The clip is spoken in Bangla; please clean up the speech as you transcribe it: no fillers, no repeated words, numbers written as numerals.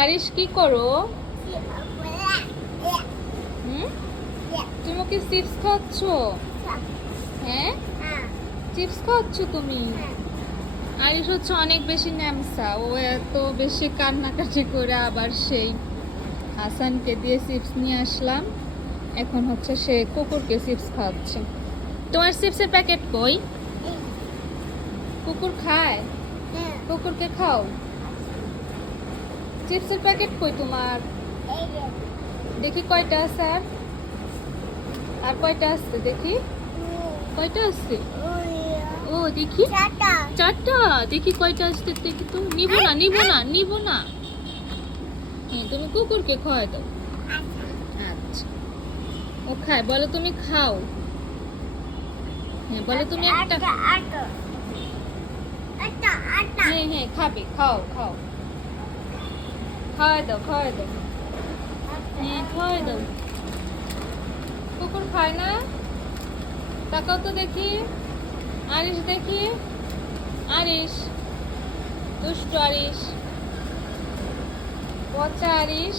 আরিশ কি করো? হুম, তুমি কি চিপস খাচ্ছ? হ্যাঁ, চিপস খাচ্ছ তুমি? আরিশ হচ্ছে অনেক বেশি ন্যামসা, ও এত বেশি কান্নাকাটি করে আবার সেই হাসানকে দিয়ে চিপস নিয়ে আসলাম। এখন হচ্ছে সে কুকুরকে চিপস খাওয়াচ্ছে। তোমার চিপসের প্যাকেট কই? কুকুর খায়? কুকুরকে খাও। চিপসের প্যাকেট কই তোমার? দেখি কয়টা আছে আর? আর কয়টা আছে দেখি? কয়টা আছে? ও দেখি, চারটা। দেখি কয়টা আসছে দেখি তো। নিব না, নিব না, নিব না। হ্যাঁ, তুমি কুকুরকে খাওয়াই দাও। আচ্ছা, ও খায়, বলো তুমি খাও। হ্যাঁ, বলো তুমি একটা। হ্যাঁ হ্যাঁ, খাবে, খাও খাও। খাওয়াই দাও, খাওয়াই দাও। হ্যাঁ, খাওয়াই দাও। কুকুর খায় না? তাকাও তো দেখি। আরিশ দেখি। আরিশ, দুষ্টু আরিশ, পচা আরিশ।